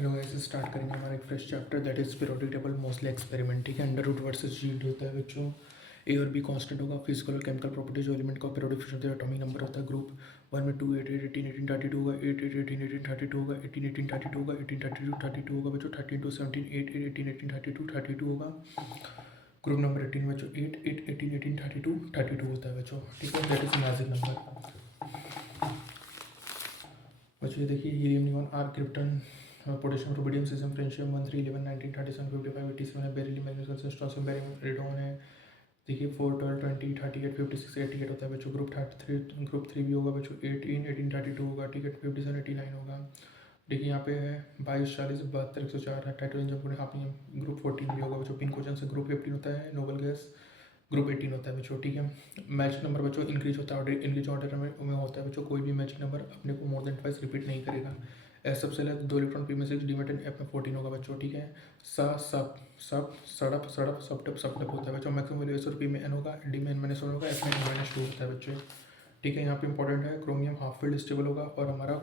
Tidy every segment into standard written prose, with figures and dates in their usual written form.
Hello guys, start करेंगे हमारा एक fresh chapter that is periodic table mostly experiment. ठीक है, अंडर रूट वर्सेस जी होता है बच्चों। ए और बी कांस्टेंट होगा। फिजिकल और केमिकल प्रॉपर्टीज जो एलिमेंट का पीरियोडिक होता है, एटॉमिक नंबर होता है ग्रुप वन में 2 8 8 18 18 32 होगा, 8 8 18 18 32 होगा, 18 18 32 होगा, 18 32 32 होगा बच्चों, 13 2 17 8 8 18 18 32 32 होगा। ग्रुप नंबर 18 बच्चों 8 8 18 18 32 32 होता है बच्चों। ठीक है, दैट इज मैजिक नंबर बच्चों। ये देखिए helium, neon, arc, krypton, potassium, rubidium, caesium, francium 1 3 11 19 37 55 87 है। Beryllium, magnesium, strontium, barium, radon है। देखिए 4 12 20 38 56 88 होता है बच्चों। ग्रुप थ्री भी होगा बच्चों 18 18 32 होगा। ठीक है, 57 89 होगा। देखिए यहाँ पे है 22 40 72 104 है। टाइटोजन जब आप ग्रुप 14 भी होगा बच्चों। पिन क्वेश्चन से ग्रुप 15 होता है नोबल गैस। ग्रुप 18 होता है बच्चों। ठीक है, मैच नंबर बच्चों इंक्रीज होता है, इंक्रीज ऑर्डर में होता है बच्चों। कोई भी मैचिंग नंबर अपने को मोर देन ट्वाइस रिपीट नहीं करेगा। एस सबसे अलग 2 इलेक्ट्रॉन पी में 6, डी में 10, एफ में 14 होगा बच्चों। ठीक है, सा सब सब सड़प सड़प सपटप सपटप होता है बच्चों। मैक्सिमम वैल्यू एस और पी में एन होगा, डी में n-1 होगा, एफ में n-2 होता है बच्चों। ठीक है, यहाँ पे इंपॉर्टेंट है क्रोमियम हाफ फील्ड स्टेबल होगा और हमारा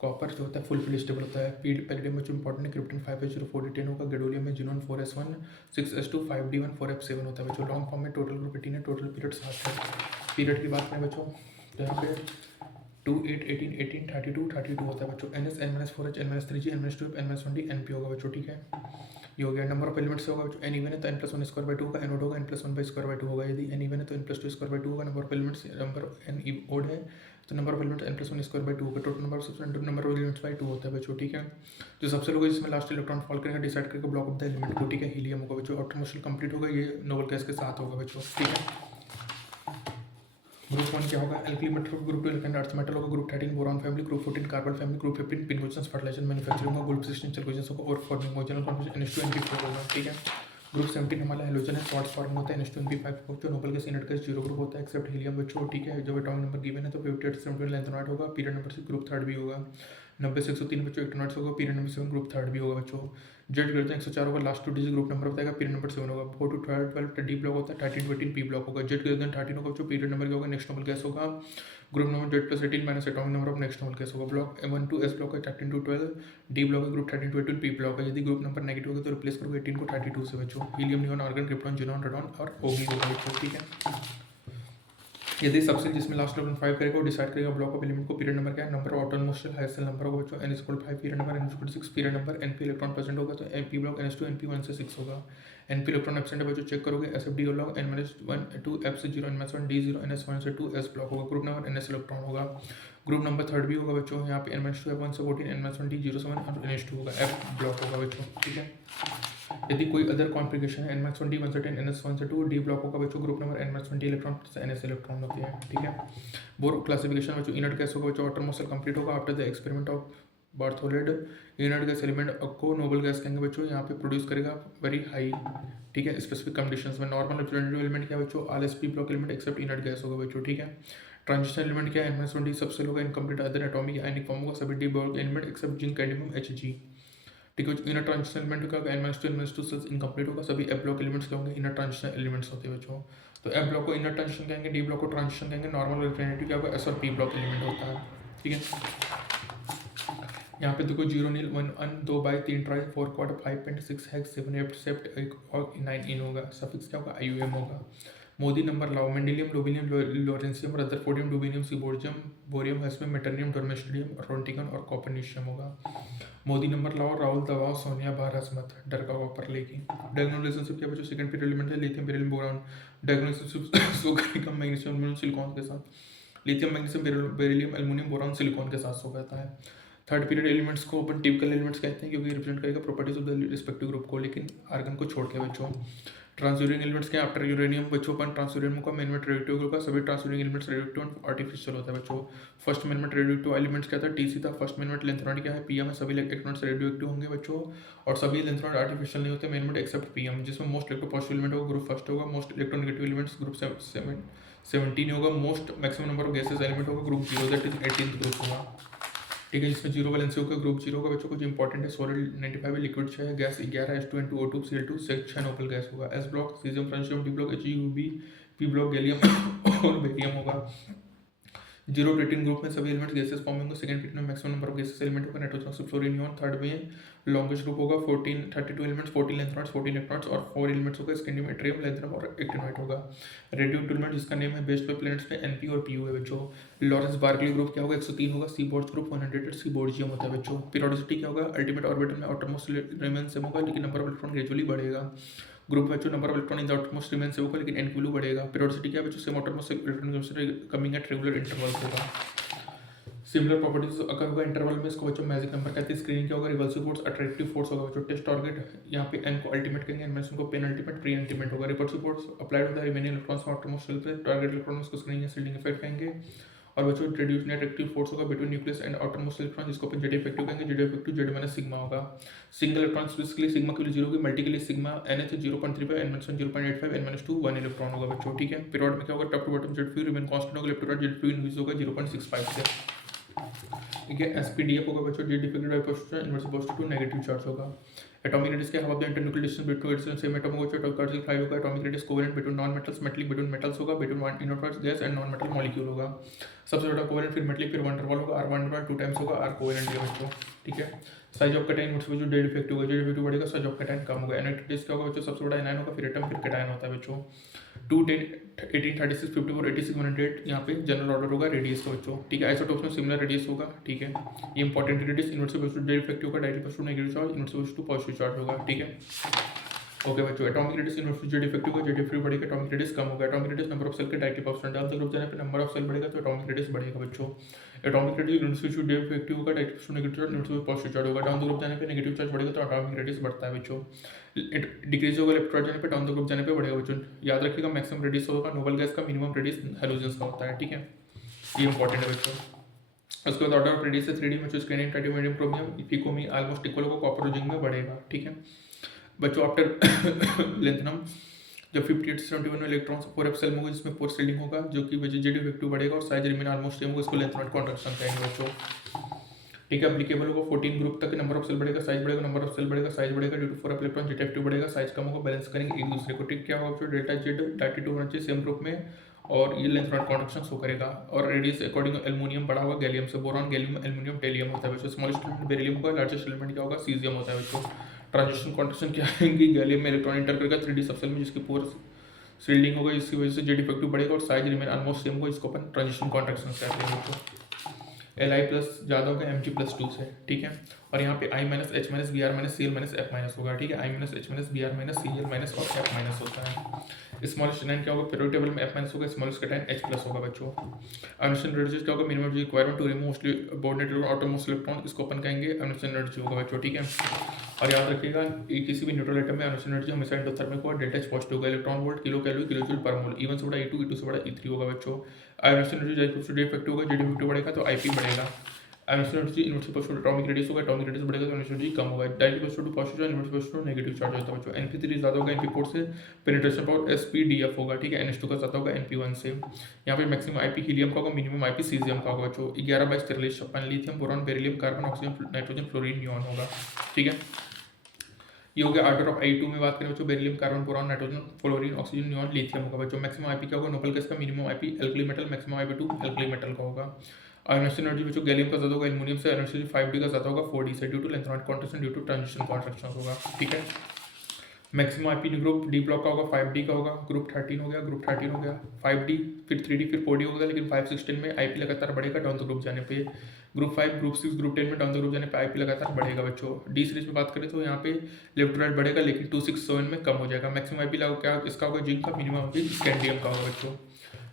कॉपर जो होता है फुल फील्ड स्टेबल होता है। पैलेडियम में जो इंपॉर्टेंट है क्रिप्टन 5H04 होगा। गैडोलियम में xenon 4s1 6s2 5d1 4f7 होता है बच्चों। लॉन्ग फॉर्म में टोटल ग्रुप 18 है, टोटल पीरियड 7 है। पीरियड की बात करें बच्चों तो यहाँ पे 2 8 18 18 32 32 होता है बच्चों। NS n-4h n-3g n-2f n-1d np होगा बच्चों। ठीक है, ये हो गया। नंबर ऑफ एलिमेंट्स होगा बच्चों। n इवन है तो n+1 स्क्वायर बाई 2 होगा, n ओड होगा n+1 बाई स्क्वायर बाई 2 होगा। यदि n इवन है तो n+2 स्क्वायर बाई 2 होगा। Number of elements number n odd है तो number of elements n+1 square by 2 होगा। Total number of subsets number of elements by 2 होता है बच्चों। ठीक है, जो सबसे लोग जिसमें लास्ट इलेक्ट्रॉन फॉल करेगा डिसाइड करेगा ब्लॉक ऑफ द एलिमेंट को। ठीक है, हीलियम होगा बच्चों। आउटर मोशन कंप्लीट होगा, ये नोबल गैस के साथ होगा बच्चों। ठीक है, ग्रुप 1 क्या होगा? Alkali metal. ग्रुप 2 एल्काइन अर्थ मेटल होगा। Group 13 boron family. Group 14 carbon family. Group 15 pnictogens fertilization manufacturing होगा। ग्रुप 16 चलक्वेशंस होगा और फॉर्मिंग होगा। जनरल कॉन्फिगरेशन NH2NP4 होगा। ठीक है, ग्रुप 17 हमारा हेलोजन है, शॉर्ट फॉर्म होता है NH2NP5 जो noble gas inert gas zero group होता है एक्सेप्ट हीलियम बच्चों। ठीक है, जब एटॉमिक नंबर गिवन है तो 58 71 लेंथेनॉइड होगा। पीरियड नंबर से ग्रुप 3 भी होगा। 90 से 103 बच्चों एक्टिनॉइड्स होगा। पीरियड नंबर 7 ग्रुप 3 भी होगा बच्चों। जेड ग्रेटर 104 होगा। लास्ट 2 डिजिट ग्रुप नंबर बताएगा। पीरियड नंबर 7 होगा। 4 to 12 डी ब्लॉक होता है। 13 to 18 पी ब्लॉक होगा। जेड ग्रेटर 13 होगा बच्चों। पीरियड नंबर क्या होगा? नेक्स्ट नोबल गैस होगा। Group number Z plus 18 minus atomic number of next Nobel gas होगा। ब्लॉक 1 to एस ब्लॉक है 13 to 12। डी ब्लॉक है ग्रुप 13 to 18 पी ब्लॉक है। यदि ग्रुप नंबर नेगेटिव होगा तो रिप्लेस करोगे 18 को 32 से बच्चों। Helium, neon, argon, krypton, xenon, radon और ओगी होगा बच्चों। ठीक है, यदि सबसे जिसमें लास्ट इलेक्ट्रॉन 5 करेगा वो डिसाइड करेगा ब्लॉक ऑफ एलिमेंट को। पीरियड नंबर क्या है? Number of atomic motion highest shell number होगा बच्चों। n=5 period number, n=6 period number, np electron present होगा तो np ब्लॉक NH2 np 1 से 6 होगा। np इलेक्ट्रॉन एब्सेंट है बच्चों, चेक करोगे SFD लॉग n-1 2 f से 0 n-1 d0 ns1 से 2 s ब्लॉक होगा। ग्रुप नंबर ns इलेक्ट्रॉन होगा। ग्रुप नंबर 3 भी होगा बच्चों। यहाँ पे n-2 f1 से 14 n-1 d0 7 और NH2 होगा, f ब्लॉक होगा बच्चों। ठीक है, यदि कोई अदर कॉन्फ़िगरेशन है n-1 d 1 से 10 ns1 से 2 d ब्लॉक होगा बच्चों। Group number n-1 d electron से ns इलेक्ट्रॉन होती है। ठीक है, बोर क्लासिफिकेशन बच्चों इनर्ट गैस होगा बच्चों। वाटर मोशन कंप्लीट होगा after the experiment of Bartlett. Inert gas element को नोबल गैस कहेंगे बच्चों। यहाँ पे प्रोड्यूस करेगा वेरी हाई, ठीक है, स्पेसिफिक कंडीशंस में। नॉर्मल रिप्रेजेंटेटिव एलिमेंट क्या बच्चों? All sp block element except inert gas होगा बच्चों। ठीक है, ट्रांजिशन एलिमेंट क्या है? n-1 d सबसे होगा। Incomplete other atomic ionic form होगा सभी D block element except zinc, cadmium, Hg। ठीक है, इनर ट्रांजिशन एलिमेंट का n-2 सेल्स इनकम्प्लीट होगा। सभी एफ ब्लॉक एलिमेंट्स क्या होंगे? इनर ट्रांजिशन एलिमेंट्स होते हैं बच्चों। तो एफ ब्लॉक को इनर ट्रांजिशन कहेंगे, डी ब्लॉक को ट्रांजिशन कहेंगे, नॉर्मल रिप्रेजेंटेटिव क्या होगा? एस और पी ब्लॉक एलिमेंट होता है। ठीक है, यहाँ पे देखो 0 nil 1 un 2 bi 3 tri 4 quad 5 pent 6 hex 7 एप्ट सेप्ट 1 और 9 इन होगा। सफिक्स क्या होगा? IUM होगा। मोदी नंबर लाओ मेंडेलियम, लोबिलियम, लॉरेंसियम, रदरफोर्डियम, डुबिनियम, सीबोर्जियम, बोरियम, हेस्मियम, मेटर्नियम, डोर्मेस्टिडियम, रोंटिगन और कॉपरनीशियम होगा। मोदी नंबर लाओ राहुल दवाओ सोनिया बाहर हसमत डर का कॉपर लेगी। डायगोनल रिलेशनशिप क्या बच्चों? सेकंड पीरियड एलिमेंट है lithium, beryllium, boron. Diagonal relationship magnesium, aluminium, silicon के साथ। Lithium, magnesium, beryllium, aluminium, boron, silicon के साथ हो जाता है। थर्ड पीरियड एलिमेंट्स को अपन टिपिकल एलिमेंट्स कहते हैं क्योंकि रिप्रेजेंट करेगा properties of the respective group को, लेकिन आर्गन को छोड़ के बच्चों। ट्रांसयूरियन एलिमेंट्स क्या? आफ्टर यूरेनियम बच्चों अपन ट्रांसयूरियम का मेन में रेडियोएक्टिव होगा। सभी ट्रांसयूरियन एलिमेंट्स रेडियोएक्टिव आर्टिफिशियल होता है बच्चों। फर्स्ट मेन में रेडियोएक्टिव एलिमेंट्स क्या था? TC था। फर्स्ट मेन में लेंथेनॉइड क्या है? PM है। सभी इलेक्ट्रॉन्स रेडियोएक्टिव होंगे बच्चों और सभी लेंथेनॉइड आर्टिफिशियल नहीं होते मेन में एक्सेप्ट PM, जिसमें मोस्ट इलेक्ट्रोपॉजिटिव एलिमेंट होगा ग्रुप फर्स्ट होगा। मोस्ट इलेक्ट्रोनेगेटिव एलिमेंट्स ग्रुप 17 होगा। Most maximum number of gases element होगा group 0 that is 18th group होगा। ठीक है, जिसमें 0 वैलेंसी होगा ग्रुप 0 का बच्चों। कुछ इंपॉर्टेंट है, सॉलिड 95 है, लिक्विड 6 है, gas 11 H2N2O2 Cl2 6 noble gas होगा। S block caesium, francium, d block HUB, p block gallium और बेरियम होगा। जीरो रेटिंग ग्रुप में सभी एलिमेंट्स गैसेस फॉर्म होंगे। सेकंड पीरियड में maximum number of gases element होगा, nitrogen oxide fluorine neon. Third में longest group होगा 32 elements, 14 लेंथनॉइड्स, 14 electrons और 4 एलिमेंट्स होगा, स्कैंडियम, यट्रियम, लैंथनम और एक्टिनोइड होगा। रेडियो एलिमेंट जिसका नेम है बेस्ट पे प्लैनेट्स में एनपी और पीयू है बच्चों। लॉरेंस बार्कली ग्रुप क्या होगा 103 होगा। सीबोर्ड्स ग्रुप 100 सीबोर्डियम होता है बच्चों। पीरियोडिसिटी क्या होगा, अल्टीमेट ऑर्बिटल में आउटरमोस्ट रिमेन सेम होगा लेकिन नंबर ऑफ इलेक्ट्रॉन ग्रेजुअली बढ़ेगा। ग्रुप बच्चों number of electron in the outermost remain same होगा लेकिन एन क्यू बढ़ेगा। पीरियोडिसिटी क्या बच्चों, same outermost electron coming at regular intervals होगा। सिमिलर प्रॉपर्टीज अगर होगा इंटरवल में, इसको बच्चों मैजिक नंबर कहते हैं। स्क्रीनिंग क्या होगा, रिवल्सिव फोर्स, अट्रैक्टिव फोर्स होगा बच्चों। टेस्ट टारगेट यहाँ पे एन को अल्टीमेट कहेंगे, एन को पेन अल्टीमेट, प्री अल्टीमेट होगा। Repulsive force applied to the remaining electrons from outermost shell पे, टारगेट इलेक्ट्रॉन को स्क्रीनिंग या शील्डिंग इफेक्ट कहेंगे। और बच्चों रिड्यूस नेट एक्टिव फोर्स होगा between nucleus and outermost electron, जिसको अपन जेड इफेक्टिव कहेंगे। Z effective Z minus sigma होगा। सिंगल इलेक्ट्रॉन स्पेसिफिकली सिग्मा की वैल्यू 0 होगी, मल्टी के लिए sigma N H 0.35, N minus 0.85, N minus 2 1 electron होगा बच्चों, ठीक है। पीरियड में क्या होगा, top to bottom Z few remain constant होगा, left to right Z few increase होगा 0.65 से, ठीक है। एसपीडीएफ होगा बच्चों, Z defected by positive inverse positive to negative charge होगा। एटॉमिक रेडियस क्या है, half the internuclear distance between atoms same atom होगा, टॉप कार्डियल 5 होगा। Atomic radius covalent between non metals, metallic between metals होगा, between one inert gas and non metal molecule होगा। सबसे बड़ा कोवेलेंट फिर मेटलिक फिर वन डर होगा, आर वन डर 2 टाइम्स होगा, आर कोवेलेंट है बच्चों, ठीक है। साइज ऑफ कैटायन मुझसे जो जेड इफेक्टिव होगा, जेड इफेक्टिव बढ़ेगा, साइज ऑफ कैटायन कम होगा। एनर्जी रेडियस क्या होगा बच्चों, सबसे बड़ा एनायन होगा, फिर एटम फिर कैटायन होता है बच्चों। 2 10 18 36 54 86 108 यहाँ पे जनरल ऑर्डर होगा रेडियस का बच्चों, ठीक है। आइसोटोप्स में सिमिलर रेडियस होगा, ठीक है। ये important radius inversive to Z effective होगा, directly to negative charge, inversive to positive charge होगा, ठीक है। ओके बच्चों, atomic radius inversive Z effective होगा, जेड इफेक्टिव बढ़ेगा, एटॉमिक रेडियस कम होगा। Atomic radius number of shell के directly proportional, down the group जाने पे नंबर ऑफ सेल बढ़ेगा तो एटॉमिक रेडियस बढ़ेगा बच्चों। Atomic radius inversive Z effective होगा, directly to negative charge, inversive positive charge होगा। डाउन द ग्रुप जाने पे नेगेटिव चार्ज बढ़ेगा तो एटॉमिक रेडियस बढ़ता है बच्चों। डिक्रीज होगा लेफ्ट टू राइट जाने पे, डाउन द ग्रुप जाने पे बढ़ेगा बच्चों। याद रखिएगा मैक्सिमम रेडियस होगा नोबल गैस का, मिनिमम रेडियस हैलोजेंस का होता है, ठीक है। ये इंपॉर्टेंट है बच्चों। उसके बाद ऑर्डर ऑफ रेडियस है 3D में, जो स्क्रीनिंग टाइटियम मीडियम क्रोमियम इफिको में ऑलमोस्ट इक्वल होगा, कॉपर जिंक में बढ़ेगा, ठीक है बच्चों। आफ्टर लेंथनम जब 58 से 71 में इलेक्ट्रॉन्स 4 एफ सेल में होगा, जिसमें 4 सेलिंग होगा, जो कि वजह जेड इफेक्टिव बढ़ेगा और साइज रिमेन ऑलमोस्ट सेम होगा, इसको लेंथनॉइड कॉन्ट्रैक्शन कहेंगे बच्चों, ठीक है। एप्लीकेबल होगा 14 ग्रुप तक, नंबर ऑफ सेल बढ़ेगा, साइज बढ़ेगा, नंबर ऑफ सेल बढ़ेगा, साइज बढ़ेगा, due to 4 electron Z effective बढ़ेगा, साइज कम होगा, बैलेंस करेंगे एक दूसरे को, ठीक। क्या होगा बच्चों, डेल्टा जेड 32 होना चाहिए सेम ग्रुप में, और ये लेंथनॉइड कॉन्ट्रैक्शन शो करेगा। और रेडियस अकॉर्डिंग एल्युमिनियम बड़ा होगा गैलियम से, बोरॉन गैलियम एल्युमिनियम टेलियम होता है बच्चों। स्मॉलेस्ट एलिमेंट बेरिलियम होगा, लार्जेस्ट एलिमेंट क्या होगा, सीजियम होता है बच्चों। ट्रांजिशन कॉन्ट्रैक्शन क्या है कि गैलियम में इलेक्ट्रॉन इंटर करेगा 3D सबसेल में, जिसकी पोर सील्डिंग होगा, इसकी वजह से जेड इफेक्टिव बढ़ेगा और साइज रिमेन ऑलमोस्ट सेम होगा, इसको अपन ट्रांजिशन कॉन्ट्रैक्शन कहते हैं बच्चों। Li प्लस ज़्यादा होगा Mg प्लस 2 से, ठीक है। और यहाँ पे I minus H minus B R minus C L minus F minus होगा, ठीक है। I minus H minus B R minus C L minus और एफ माइनस होता है। स्मॉलेस्ट कैटायन क्या होगा, पीरियोडिक टेबल में एफ माइनस होगा, स्मॉलेस्ट कैटायन एच प्लस होगा बच्चों। आयोनाइजेशन एनर्जी क्या होगा, minimum requirement to remove mostly boarded outermost electron, इसको अपन कहेंगे आयोनाइजेशन एनर्जी होगा बच्चों, ठीक है। और याद रखिएगा किसी भी न्यूट्रल एटम में आयोनाइजेशन एनर्जी हमेशा एंडोथर्मिक होगा, डेल्टा एच पॉजिटिव होगा, electron volt kilo calorie kilo joule पर मोल, ई1 से बड़ा ई2, ई2 से बड़ा ई3 होगा बच्चों। आयोनाइजेशन एनर्जी जेड इफेक्टिव होगा, जेड इफेक्टिव बढ़ेगा तो आईपी बढ़ेगा। Ionization energy inverse positive atomic radius होगा, एटॉमिक रेडियस बढ़ेगा तो आयोनाइजेशन एनर्जी कम होगा। Directly positive to positive, inverse positive negative charge होता है बच्चों। Np3 ज्यादा होगा Np4 से, पेनिट्रेशन पावर sp/df होगा, ठीक है। NH2 का ज्यादा होगा Np1 से। यहाँ पे मैक्सिमम Ip हीलियम का होगा, मिनिमम Ip सीजियम का होगा बच्चों। 11/43 अपन lithium boron beryllium carbon oxygen nitrogen fluorine neon होगा, ठीक है। ये हो गया ऑर्डर ऑफ I2 में बात करें बच्चों, beryllium carbon boron nitrogen fluorine oxygen neon lithium होगा बच्चों। मैक्सिमम Ip क्या होगा, नोबल गैस का, minimum Ip alkali metal, maximum Ip2 alkali metal का होगा। आयोनाइजेशन एनर्जी बच्चों गैलियम का ज्यादा होगा एल्युमिनियम से, आयोनाइजेशन 5D का ज्यादा होगा 4D से, due to lanthanoid contraction, due to transition contraction होगा, ठीक है। Maximum IP group D block का होगा 5D का होगा, ग्रुप 13 हो गया, ग्रुप 13 हो गया 5D, फिर 3D, फिर 4D होगा, लेकिन 5-16 में आईपी लगातार बढ़ेगा डाउन द ग्रुप जाने पे। ग्रुप 5, ग्रुप 6, ग्रुप 10 में डाउन द ग्रुप जाने पे आईपी लगातार बढ़ेगा बच्चों। डी सीरीज में बात करें तो यहाँ पे लेफ्ट टू राइट बढ़ेगा, लेकिन 2, 6, 7 में कम हो जाएगा। मैक्सिमम आईपी लगा क्या इसका होगा, जिंक का, मिनिमम आईपी स्कैंडियम का होगा बच्चों।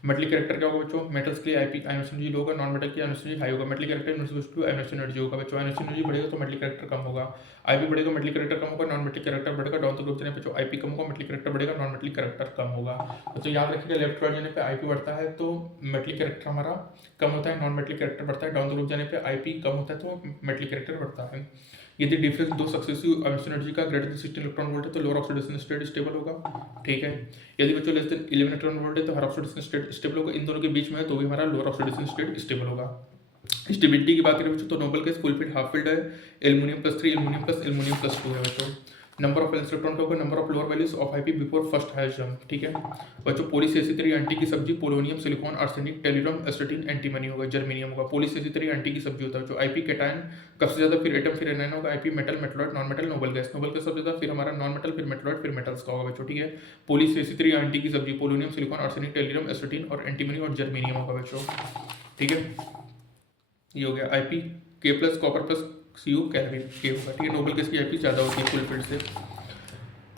मेटलिक कैरेक्टर क्या होगा बच्चों, मेटल्स के लिए आईपी आयोनाइजेशन एनर्जी लो होगा, नॉन मेटल की आयोनाइजेशन एनर्जी हाई होगा। मेटलिक कैरेक्टर आयोनाइजेशन एनर्जी होगा बच्चों, आयोनाइजेशन एनर्जी बढ़ेगा तो मेटलिक कैरेक्टर कम होगा। आईपी बढ़ेगा, मेटलिक कैरेक्टर कम होगा, नॉन मेटलिक कैरेक्टर बढ़ेगा, डाउन द ग्रुप जाने पे जो आईपी कम होगा, मेटलिक कैरेक्टर बढ़ेगा, नॉन मेटलिक कैरेक्टर कम होगा। तो याद रखिएगा लेफ्ट टू राइट जाने पे आईपी बढ़ता है तो मेटलिक कैरेक्टर हमारा कम होता है, नॉन मेटलिक कैरेक्टर बढ़ता है, डाउन द ग्रुप जाने पे आईपी कम होता है तो मेटलिक कैरेक्टर बढ़ता है। यदि डिफरेंस दो सक्सेसिव आयोनाइजेशन एनर्जी का ग्रेटर देन 16 इलेक्ट्रॉन वोल्ट है तो लोअर ऑक्सीडेशन स्टेट स्टेबल होगा, ठीक है। यदि बच्चों लेस देन 11 इलेक्ट्रॉन वोल्ट है तो हायर ऑक्सीडेशन स्टेट स्टेबल होगा, इन दोनों के बीच में है तो भी हमारा लोअर ऑक्सीडेशन स्टेट स्टेबल होगा। स्टेबिलिटी की बात करें बच्चों तो noble gas full filled half filled है, एल्युमिनियम +3 एल्युमिनियम +2 है बच्चों। नंबर ऑफ वैलेंस इलेक्ट्रॉन क्या होगा, number of lower values of IP before first highest jump, ठीक है बच्चों। पॉलीसेसिथरी एंटी की सब्जी polonium, silicon, arsenic, tellurium, astatine, antimony होगा, जर्मेनियम होगा। पॉलीसेसिथरी एंटी की सब्जी होता है जो आईपी कैटायन कब से ज्यादा, फिर एटम, फिर एनायन होगा, IP metal, metalloid, non metal, noble gas, noble gas सबसे ज्यादा, फिर हमारा नॉन मेटल, फिर मेटलॉइड, फिर मेटल्स का होगा बच्चों, ठीक है। पॉलीसेसिथरी एंटी की सब्जी पोलोनियम, सिलिकॉन, आर्सेनिक, टेल्यूरम, एस्टेटिन और एंटीमनी और जर्मेनियम होगा बच्चों, ठीक है। ये हो गया IP K plus copper plus CU Kelvin के होगा, ठीक है। नोबल गैस की आईपी ज़्यादा होती है फुल फील्ड से।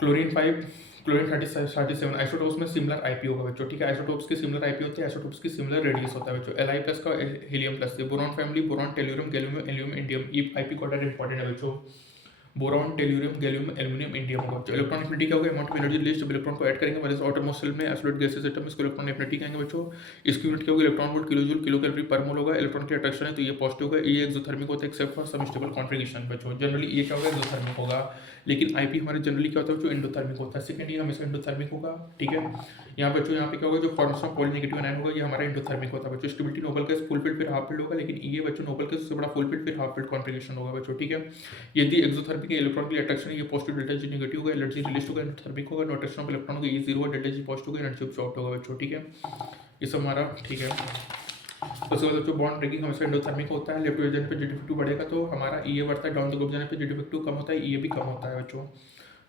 क्लोरीन 5, क्लोरीन 37 आइसोटोप्स में सिमिलर आईपी होगा बच्चों, ठीक है। आइसोटोप्स की सिमिलर आईपी होती है, आइसोटोप्स की सिमिलर रेडियस होता है बच्चों। Li प्लस का हीलियम प्लस से। Boron family, boron, tellurium, gallium, aluminium, indium, ये आईपी को ऑर्डर इंपॉर्टेंट है बच्चों। Boron, tellurium, gallium, aluminium, indium होगा। जो इलेक्ट्रॉन एफिनिटी क्या होगा, अमाउंट ऑफ एनर्जी रिलीज जब इलेक्ट्रॉन को ऐड करेंगे वैसे आउटरमोस्ट सेल में एब्सोल्यूट गैसेस एटम, इसको इलेक्ट्रॉन एफिनिटी कहेंगे बच्चों। इसकी यूनिट क्या होगी, electron volt, kilo joule, kilo calorie पर मोल होगा। इलेक्ट्रॉन की अट्रैक्शन है तो ये पॉजिटिव होगा, ये एक्सोथर्मिक होता है except for some stable configuration बच्चों। जनरली ये क्या होगा, एक्सोथर्मिक होगा, लेकिन आईपी हमारे जनरली क्या होता है जो एंडोथर्मिक होता है। सेकंड ये हमेशा एंडोथर्मिक होगा, ठीक है। यहाँ बच्चों यहाँ पे क्या होगा, जो formation of poly negative ion होगा ये हमारा एंडोथर्मिक होता है बच्चों। Stability Nobel gas full field फिर हाफ फील्ड होगा, लेकिन ये बच्चों नोबल गैस सबसे बड़ा फुल फील्ड फिर हाफ फील्ड कॉन्फिगरेशन होगा बच्चों, ठीक है। यदि एक्सोथर्मिक इलेक्ट्रॉन की अट्रैक्शन ये पॉजिटिव, डेल्टा जी नेगेटिव होगा, एनर्जी रिलीज होगा, एंडोथर्मिक होगा, अट्रैक्शन ऑफ इलेक्ट्रॉन होगा, ये जीरो होगा, डेल्टा जी पॉजिटिव होगा, एनर्जी अब्सॉर्ब्ड होगा बच्चों, ठीक है। ये सब हमारा ठीक है। उसके बाद बच्चों बॉन्ड ब्रेकिंग हमेशा एंडोथर्मिक होता है। लेफ्ट जाने पे जेड बढ़ेगा तो हमारा ई बढ़ता है, डाउन द ग्रुप जाने पे जेड कम होता है, ई भी कम होता है बच्चों,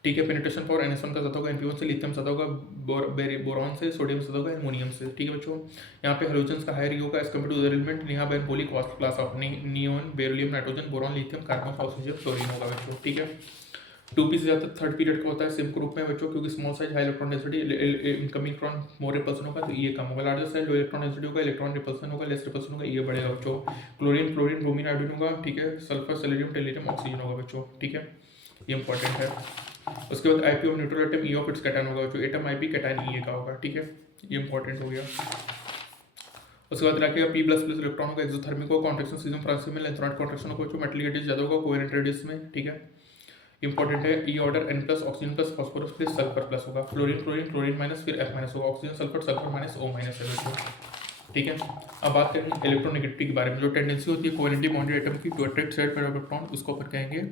ठीक है। पेनिट्रेशन पावर NS1 का ज़्यादा होगा, NP1 से, लिथियम ज़्यादा होगा, बोरॉन से, सोडियम ज़्यादा होगा, एल्युमिनियम से, ठीक है बच्चों। यहाँ पे हेलोजन्स का हायर होगा as compare to other element. यहाँ पे poly class of neon, beryllium, nitrogen, boron, lithium, carbon, oxygen, fluorine होगा बच्चों, ठीक है। 2p से ज़्यादा थर्ड पीरियड का होता है सेम ग्रुप में बच्चों, क्योंकि small size high electron density, incoming electron more repulsion होगा तो ये कम होगा। Larger size low electron density होगा, इलेक्ट्रॉन रिपल्सन होगा, लेस रिपल्सन होगा, ये बढ़ेगा बच्चों। क्लोरीन, फ्लोरीन, ब्रोमीन, आयोडीन होगा, ठीक है। सल्फर, सेलेनियम, टेल्यूरियम, ऑक्सीजन होगा बच्चों, ठीक है। ये इंपॉर्टेंट है। उसके बाद IP of neutral atom, E of its cation होगा बच्चों, एटम आईपी कैटायन ई का होगा, ठीक है। ये इंपॉर्टेंट हो गया। उसके बाद रखिएगा पी प्लस प्लस इलेक्ट्रॉन होगा, एक्सोथर्मिक होगा, कॉन्ट्रैक्शन सिस्टम फ्रांसी में, लेंथनॉइड कॉन्ट्रैक्शन होगा बच्चों, मेटल रेडियस ज़्यादा होगा, कोवेलेंट रेडियस में, ठीक है। इंपॉर्टेंट है। E order N plus, oxygen plus, phosphorus plus, sulphur plus होगा। फ्लोरीन, क्लोरीन, क्लोरीन माइनस, फिर F माइनस होगा, oxygen, sulphur, sulphur minus, O minus है बच्चों, ठीक है। अब बात करेंगे इलेक्ट्रोनेगेटिविटी के बारे में। जो टेंडेंसी होती है कोवेलेंटली बॉन्डेड एटम की टू अट्रैक्ट साइड पर इलेक्ट्रॉन, उसको अपन कहेंगे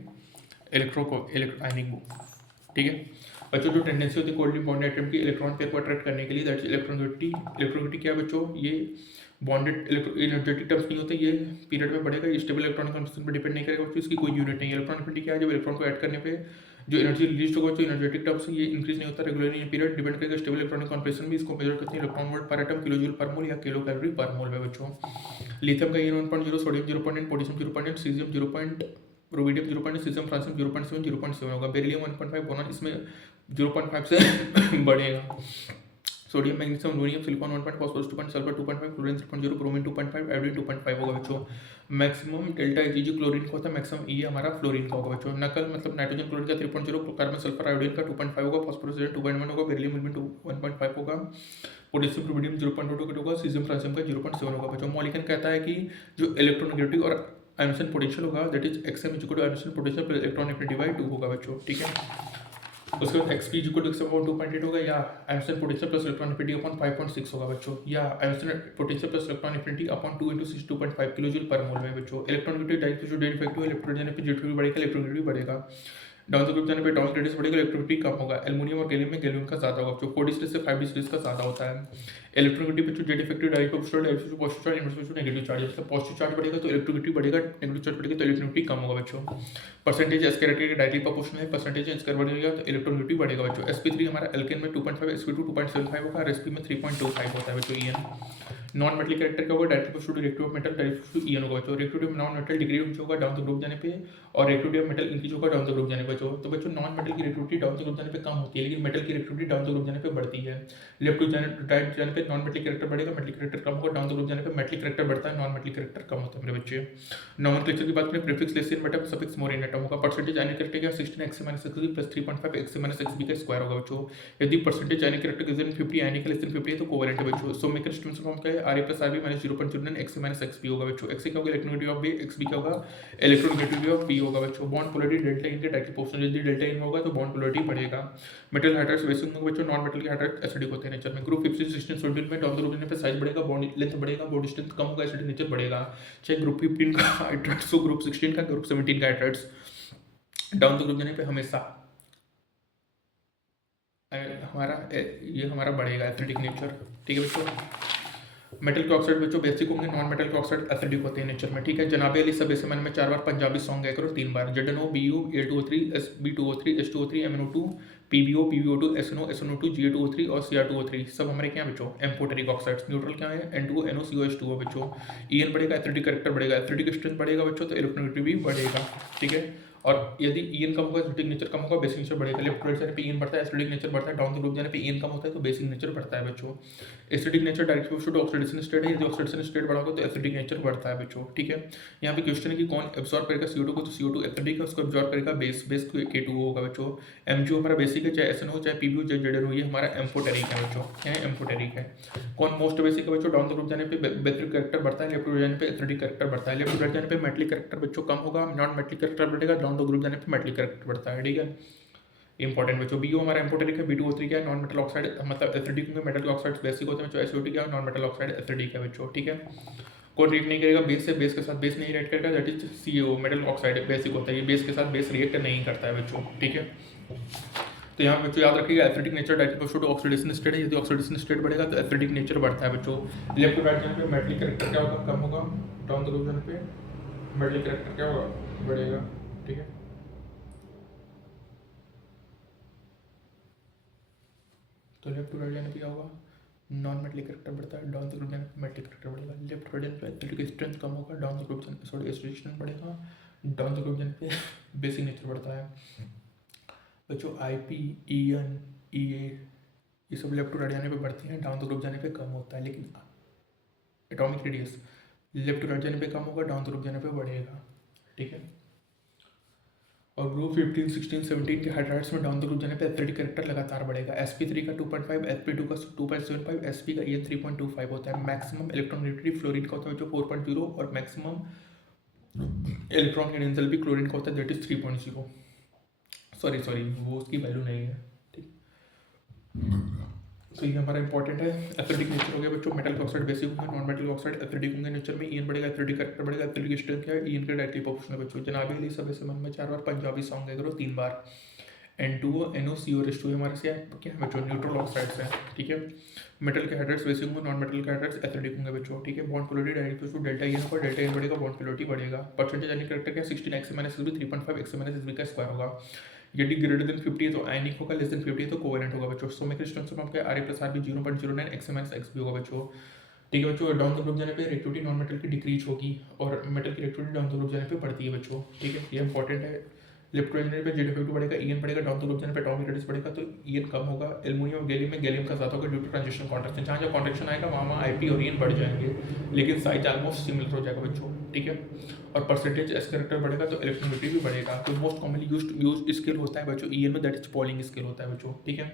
इलेक्ट्रोआयनिक, ठीक है बच्चों। जो टेंडेंसी होती है कोवेलेंटली बॉन्डेड एटम की इलेक्ट्रॉन पेयर को अट्रैक्ट करने के लिए, दैट्स इलेक्ट्रोनेगेटिविटी। इलेक्ट्रोनेगेटिविटी क्या है बच्चों, ये बॉन्डेड एनर्जेटिक टर्म्स नहीं होते, ये पीरियड में बढ़ेगा, ये स्टेबल इलेक्ट्रॉनिक कॉन्स्टेंट पर डिपेंड नहीं करेगा बच्चों, इसकी कोई यूनिट नहीं है। इलेक्ट्रोनेगेटिविटी क्या है, जब इलेक्ट्रॉन को ऐड करने पे जो एनर्जी रिलीज होगा जो एनर्जेटिक टर्म्स ये इंक्रीज नहीं होता, रेगुलर पीरियड डिपेंड करेगा स्टेबल इलेक्ट्रॉनिक कॉन्फिगरेशन भी, इसको मेजर करते हैं इलेक्ट्रॉन वोल्ट पर एटम, किलो जूल पर मोल या किलो कैलोरी पर मोल में बच्चों। लिथियम का 1.0, sodium 0.9, potassium 0.8, caesium 0. Rubidium 0.6, caesium, francium 0.7, 0.7 होगा। बेरिलियम 1.5, बोरॉन इसमें 0.5 से बढ़ेगा। Sodium, magnesium, aluminium, silicon 1.5, phosphorus 2.5, sulphur 2.5, chlorine 3.0, bromine 2.5, iodine 2.5 होगा बच्चों। मैक्सिमम डेल्टा जी क्लोरीन का होता है, मैक्सिमम ये हमारा फ्लोरीन का होगा बच्चों। नकल मतलब नाइट्रोजन क्लोरीन का 3.0, कार्बन सल्फर आयोडीन का 2.5 होगा, फास्फोरस 2.1 होगा, बेरिलियम 1.5 होगा, पोटेशियम रुबिडियम 0.2 होगा, सीजियम फ्रांसियम का 0.7 होगा बच्चों। मॉलिक्यूल कहता है कि जो इलेक्ट्रोनेगेटिविटी और आयनिसन पोटेंशियल होगा that is XM equal to ionisation potential plus electron affinity by 2 होगा बच्चों, ठीक है। उसके बाद XP इक्वल टू XM 2.8 होगा, या ionisation potential plus electron affinity upon 5.6 होगा बच्चों, या ionisation potential plus electron affinity upon 2 × 6 2.5 kilo joule पर मोल में बच्चों। इलेक्ट्रोनेगेटिव डायरेक्ट जो डेट इफेक्टिव है, इलेक्ट्रॉन जाने पे जेट बढ़ेगा, इलेक्ट्रोनेगेटिव बढ़ेगा, डाउन द ग्रुप जाने पे डाउन रेडियस बढ़ेगा, इलेक्ट्रोनेगेटिव कम होगा। एल्युमिनियम और गैलियम में गैलियम का ज़्यादा होगा जो 4 डिस्टेंस से 5 डिस्टेंस का ज़्यादा होता है। इलेक्ट्रोनेगेटिव पे जो jet effective direct positive charge, inverse negative charge, मतलब पॉजिटिव चार्ज बढ़ेगा तो इलेक्ट्रोनेगेटिव बढ़ेगा, नेगेटिव चार्ज बढ़ेगा तो इलेक्ट्रोनेगेटिव कम होगा बच्चों। परसेंटेज एस कैरेक्टर के डायरेक्टली प्रोपोर्शनल है, परसेंटेज एस कैरेक्टर बढ़ेगा तो इलेक्ट्रोनेगेटिव बढ़ेगा बच्चों। sp3 हमारा एल्केन में 2.5, sp2 2.75 होगा, और sp में 3.25 होता है बच्चों। EN नॉन मेटल कैरेक्टर क्या होगा, directly to reactive of metal, directly to EN होगा बच्चों। रिएक्टिव नॉन मेटल डिग्री जो होगा डाउन द ग्रुप जाने पे, और रिएक्टिव ऑफ मेटल इंक्रीज होगा डाउन द ग्रुप जाने पे बच्चों। तो बच्चों नॉन मेटल की रिएक्टिविटी डाउन द ग्रुप जाने पे कम होती है, लेकिन मेटल की रिएक्टिविटी डाउन द ग्रुप जाने पे बढ़ती है। लेफ्ट टू राइट जाने पे नॉन मेटल कैरेक्टर बढ़ेगा, मेटल कैरेक्टर कम होगा, डाउन द ग्रुप जाने पे मेटल कैरेक्टर बढ़ता है, नॉन मेटल कैरेक्टर कम होता है मेरे बच्चे। नोमेनक्लेचर की बात करें, prefix less in atom, suffix more in atom होगा। परसेंटेज आयनिक कैरेक्टर क्या 16 x - xb plus 3.5 x - xb का स्क्वायर होगा बच्चों। यदि परसेंटेज आयनिक कैरेक्टर ग्रेटर देन 50, आयनिक लेस देन 50 है तो कोवेलेंट है बच्चों। सो मेकर स्टीफन फॉर्म क्या है, Ra + Rb - 0.09 x - xb होगा बच्चों। x क्या होगा, इलेक्ट्रोनेगेटिव ऑफ B, xb क्या होगा, इलेक्ट्रोनेगेटिव ऑफ B होगा बच्चों। बॉन्ड पोलैरिटी डेल्टा इन के डायरेक्टली प्रोपोर्शनल, यदि डेल्टा इन होगा तो बॉन्ड पोलैरिटी बढ़ेगा। मेटल हाइड्राइड्स बेसिक होंगे बच्चों, नॉन मेटल के हाइड्राइड एसिडिक होते हैं नेचर में। ग्रुप 15 16 17 में डाउन द ग्रुप जाने पे साइज बढ़ेगा, बॉन्ड लेंथ बढ़ेगा, बॉडी स्ट्रेंथ कम होगा, एसिडिक नेचर बढ़ेगा। चाहे ग्रुप 15 का हाइड्राइड्स हो, ग्रुप 16 का, ग्रुप 17 का हाइड्राइड्स डाउन द ग्रुप जाने पे हमेशा ये हमारा बढ़ेगा एसिडिक नेचर। ठीक है बच्चों। मेटल के ऑक्साइड बच्चों बेसिक होंगे, नॉन मेटल के ऑक्साइड एसिडिक होते हैं नेचर में। ठीक है। जनाबे अली सब ऐसे मन में 4 बार पंजाबी सॉन्ग गाया करो, 3 बार। ZnO BU A2O3 SB2O3 H2O3 MnO2 PbO PbO2 SNO SNO2 Ga2O3 और Cr2O3 सब हमारे क्या है बच्चों? Amphoteric oxides. न्यूट्रल क्या है? N2O NO COH2O बच्चों। En बढ़ेगा, एसिडिक कैरेक्टर बढ़ेगा, एसिडिक स्ट्रेंथ बढ़ेगा बच्चों तो इलेक्ट्रोनेगेटिविटी भी बढ़ेगा। ठीक है। और यदि En कम होगा एसिडिक नेचर कम होगा, बेसिक नेचर बढ़ेगा। लेफ्ट टू राइट जाने पे En बढ़ता है, एसिडिक नेचर बढ़ता है। डाउन द ग्रुप जाने पे En कम होता है तो बेसिक नेचर बढ़ता है बच्चों। Acidic nature directly opposite to oxidation state है, यदि ऑक्सीडेशन स्टेट बढ़ा होगा तो एसिडिक नेचर बढ़ता है बच्चों। ठीक है। यहाँ पे क्वेश्चन है कि कौन एब्जॉर्ब करेगा CO2 को, तो CO2 एसिडिक है, उसको एब्जॉर्ब करेगा बेस, बेस K2O होगा बच्चों। MgO हमारा बेसिक है, चाहे SNO चाहे PbO चाहे ZnO, ये हमारा एम्फोटेरिक है बच्चों। क्या है? एम्फोटेरिक है। कौन मोस्ट बेसिक है बच्चों? डाउन द ग्रुप जाने पे बेसिक कैरेक्टर बढ़ता है, लेफ्ट टू जाने पे एसिडिक कैरेक्टर बढ़ता है। लेफ्ट टू राइट जाने पे मेटलिक कैरेक्टर बच्चों कम होगा, नॉन मेटलिक कैरेक्टर बढ़ेगा। डाउन द ग्रुप जाने पे मेटलिक कैरेक्टर बढ़ता है। ठीक है। इंपॉर्टेंट बच्चों। BO हमारा एम्फोटेरिक है, B2O3 क्या है? नॉन मेटल ऑक्साइड, मतलब एसिडिक होंगे, मेटल ऑक्साइड बेसिक होते हैं बच्चों। SO2 क्या है? नॉन मेटल ऑक्साइड एसिडिक है बच्चों। ठीक है। कोई रिएक्ट नहीं करेगा बेस से, बेस के साथ बेस नहीं रिएक्ट करेगा, that is CaO metal oxide basic होता है, ये बेस के साथ बेस रिएक्ट नहीं करता है बच्चों। ठीक है। तो यहाँ बच्चों याद रखिएगा acidic nature directly to oxidation state है, यदि ऑक्सीडेशन स्टेट बढ़ेगा तो एसिडिक नेचर बढ़ता है बच्चों। लेफ्ट टू राइट जाने पे मेटलिक कैरेक्टर क्या होगा? कम होगा। डाउन द ग्रुप जाने पे मेटलिक कैरेक्टर क्या होगा? बढ़ेगा। ठीक है। तो लेफ्ट टू राइट जाने पे क्या होगा? नॉन मेटलिक कैरेक्टर बढ़ता है, डाउन द ग्रुप जाने पे मेटलिक कैरेक्टर बढ़ेगा। लेफ्ट टू राइट जाने पे एसिडिक स्ट्रेंथ कम होगा, डाउन द ग्रुप जाने पे सॉरी एसिडिक स्ट्रेंथ बढ़ेगा, डाउन द ग्रुप जाने पे बेसिक नेचर बढ़ता है बच्चों। IP EN EA ये सब लेफ्ट टू राइट जाने पे बढ़ती हैं, डाउन द ग्रुप जाने पे कम होता है। लेकिन atomic radius left to right जाने पे कम होगा, डाउन द ग्रुप जाने पे बढ़ेगा। ठीक है। और ग्रुप 15 16 17 के हाइड्राइड्स में डाउन द ग्रुप जाने पे एसिडिक कैरेक्टर लगातार बढ़ेगा। sp3 का 2.5, sp2 का 2.75, sp का EN 3.25 होता है। मैक्सिमम इलेक्ट्रॉन नेगेटिविटी फ्लोरीन का होता है जो 4.0 और मैक्सिमम इलेक्ट्रॉन एनर्जी क्लोरीन का होता है दैट इज 3.0। सॉरी वो उसकी वैल्यू नहीं है। ठीक। तो ये हमारा इंपॉर्टेंट है। एसिडिक नेचर हो गया बच्चों। मेटल ऑक्साइड बेसिक होंगे, नॉन मेटल ऑक्साइड एसिडिक होंगे नेचर में। EN बढ़ेगा, एसिडिक कैरेक्टर बढ़ेगा। एसिडिक स्ट्रेंथ क्या है? EN के डायरेक्टली प्रोपोर्शनल बच्चों। जनाबे अली सब ऐसे मन में 4 बार पंजाबी सॉन्ग गाया करो, 3 बार। N2O NO COH2 हमारे से क्या है बच्चों? न्यूट्रल ऑक्साइड्स हैं। ठीक है। मेटल के हाइड्रेट्स बेसिक होंगे, नॉन मेटल के हाइड्रेट्स एसिडिक होंगे बच्चों। ठीक है। Bond polarity directly delta EN होगा, डेल्टा EN बढ़ेगा, बॉन्ड पोलरिटी बढ़ेगा। परसेंटेज यानी कैरेक्टर क्या? 16 x minus 3.5 x minus SB का स्क्वायर होगा। यदि ग्रेटर देन 50 है तो आयनिक होगा, लेस देन 50 है तो कोवेलेंट होगा बच्चों। सो में क्रिस्टल फॉर्म क्या? Ra plus Rb 0.09 x minus XB होगा बच्चों। ठीक है बच्चों। डाउन द ग्रुप जाने पे रिएक्टिविटी नॉन मेटल की डिक्रीज होगी और मेटल की रिएक्टिविटी डाउन द ग्रुप जाने पे बढ़ती है बच्चों। ठीक है। ये इंपॉर्टेंट है। लेफ्ट टू जाने पे Z2 बढ़ेगा, EN बढ़ेगा, डाउन द ग्रुप जाने पे एटॉमिक रेडियस बढ़ेगा तो EN कम होगा। एल्युमिनियम और गैलियम में गैलियम का ज़्यादा होगा ड्यू टू ट्रांजिशन कॉन्ट्रैक्शन। जहाँ जहाँ कॉन्ट्रैक्शन आएगा वहाँ IP और EN बढ़ जाएंगे, लेकिन साइज ऑलमोस्ट सिमिलर हो जाएगा बच्चों। ठीक है। और परसेंटेज एस कैरेक्टर बढ़ेगा तो इलेक्ट्रोनेगेटिविटी भी बढ़ेगा। तो मोस्ट कॉमनली यूज स्केल होता है बच्चों EN में, दैट इज पॉलिंग स्केल होता है बच्चों। ठीक है।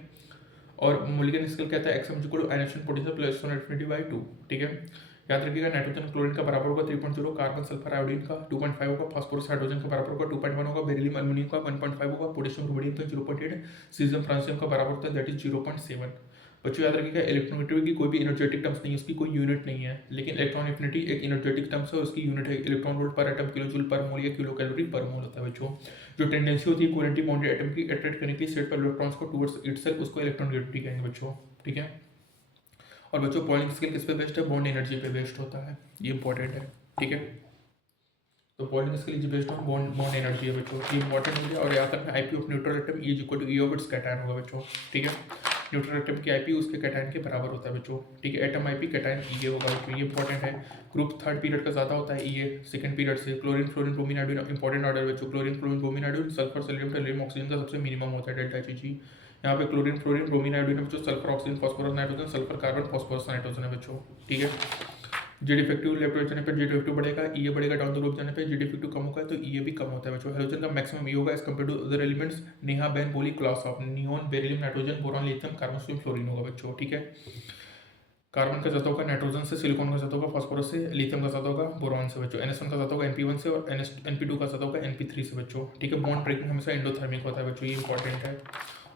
और मोलिकन स्केल कहता है XM equal to ionization potential plus electronegativity by 2। ठीक है। याद रखिएगा नाइट्रोजन क्लोरीन का बराबर होगा 3.0, कार्बन सल्फर आयोडीन का 2.5 होगा, फास्फोरस हाइड्रोजन का बराबर होगा 2.1 होगा, बेरिलियम एल्युमिनियम का 1.5 होगा, पोटेशियम रुबिडियम का 0.8, सीजियम फ्रांसियम का बराबर होता है दैट इज 0.7। बच्चों याद रखिएगा इलेक्ट्रोनेगेटिविटी की कोई भी एनर्जेटिक टर्म्स नहीं है, उसकी कोई यूनिट नहीं है, लेकिन इलेक्ट्रॉन एफिनिटी एक एनर्जेटिक टर्म्स है, उसकी यूनिट है इलेक्ट्रॉन वोल्ट पर एटम, किलो जूल पर मोल या किलो कैलोरी पर मोल होता है बच्चों। जो टेंडेंसी होती है कोवेलेंटली बॉन्डेड एटम की अट्रैक्ट करने की स्टेट पर इलेक्ट्रॉन्स को टुवर्ड्स इटसेल्फ, उसको इलेक्ट्रोनेगेटिविटी कहेंगे बच्चों। ठीक है। और बच्चों पॉइंट स्केल किस पे बेस्ड है? बॉन्ड एनर्जी पे बेस्ड होता है, ये इंपॉर्टेंट है। ठीक है। तो point scale is based on bond energy है बच्चों, ये इंपॉर्टेंट हो गया। और यहाँ तक IP of neutral atom is equal to E of its cation होगा बच्चों। ठीक है। न्यूट्रल एटम की IP उसके कैटायन के बराबर होता है बच्चों। ठीक है। एटम IP कैटायन EA होगा बच्चों, ये इंपॉर्टेंट है। ग्रुप थर्ड पीरियड का ज़्यादा होता है EA सेकंड पीरियड से। Chlorine fluorine bromine iodine important order बच्चों। Chlorine fluorine bromine iodine, sulphur sodium टोल्यूम ऑक्सीजन का सबसे मिनिमम होता है डेल्टा Hg। यहाँ पे क्लोरीन फ्लोरीन ब्रोमीन आयोडीन है बच्चों, sulphur oxygen phosphorus nitrogen, sulphur carbon phosphorus nitrogen है बच्चों। ठीक है। जेड इफेक्टिव लेफ्ट जाने पर जेड इफेक्टिव बढ़ेगा, EA बढ़ेगा, डाउन द ग्रुप जाने पे जेड इफेक्टिव कम होगा तो EA भी कम होता है बच्चों। हाइड्रोजन का मैक्सिमम E होगा as compare to other elements. Neha बेन बोली class of neon beryllium nitrogen boron lithium carbon sodium fluorine होगा बच्चों। ठीक है। कार्बन का ज़्यादा होगा नाइट्रोजन से, सिलिकॉन का ज़्यादा होगा फास्फोरस से, लिथियम का ज़्यादा होगा बोरॉन से बच्चों। NS1 का ज़्यादा होगा NP1 से और NP2 का ज़्यादा होगा NP3 से बच्चों। ठीक है। बॉन्ड ब्रेकिंग हमेशा एंडोथर्मिक होता है बच्चों, ये इंपॉर्टेंट है।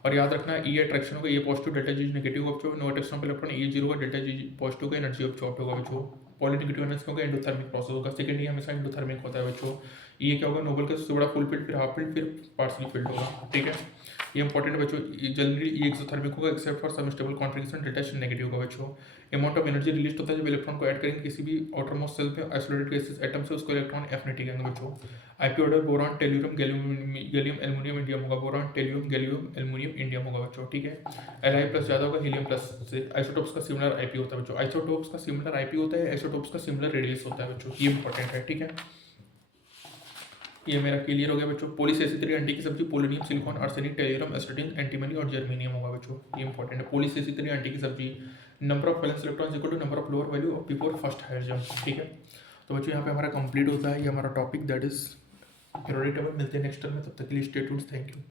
और याद रखना E अट्रैक्शन होगा, ये पॉजिटिव, डेल्टा G नेगेटिव होगा बच्चों। No attraction of electron E 0 होगा, डेल्टा G पॉजिटिव का एनर्जी ऑब्जॉर्ब होगा बच्चों। पॉलीनेगेटिव एनर्जी होगा, एंडोथर्मिक प्रोसेस होगा। सेकंड ये हमेशा एंडोथर्मिक होता है बच्चों। ये क्या होगा, नोबल का सबसे बड़ा फुल फील्ड, फिर हाफ फील्ड, फिर पार्सली फील्ड होगा, ठीक है। ये इंपॉर्टेंट है बच्चों। जनरली ये एक्सोथर्मिक होगा except for some stable contribution delta H negative होगा बच्चों। अमाउंट ऑफ एनर्जी रिलीज होता है जब इलेक्ट्रॉन को ऐड करेंगे किसी भी आउटर मोस्ट सेल पे आइसोलेटेड केसेस एटम से, उसको इलेक्ट्रॉन एफ नेटी कहेंगे बच्चों। IP order boron tellurium gallium aluminium indium होगा, boron tellurium gallium aluminium indium होगा बच्चों, ठीक है। Li प्लस ज़्यादा होगा हीलियम प्लस से। आइसोटोप्स का सिमिलर आईपी होता है बच्चों, आइसोटोप्स का सिमिलर आईपी होता है, आइसोटोप्स का सिमिलर रेडियस होता है बच्चों, ये इंपॉर्टेंट है, ठीक है। ये मेरा क्लियर हो गया बच्चों। पॉलीसेसी एंटी की सब्जी polonium silicon arsenic tellurium astatine antimony और जर्मेनियम होगा बच्चों, ये इंपॉर्टेंट है। पॉलीसेसी एंटी की सब्जी number of valence electrons equal to number of lower value of before first hydrogen, ठीक है। तो बच्चों यहाँ पे हमारा कंप्लीट होता है ये हमारा topic that is periodic table. मिलते हैं नेक्स्ट टाइम में, तब तक के लिए स्टे ट्यून्ड, थैंक यू।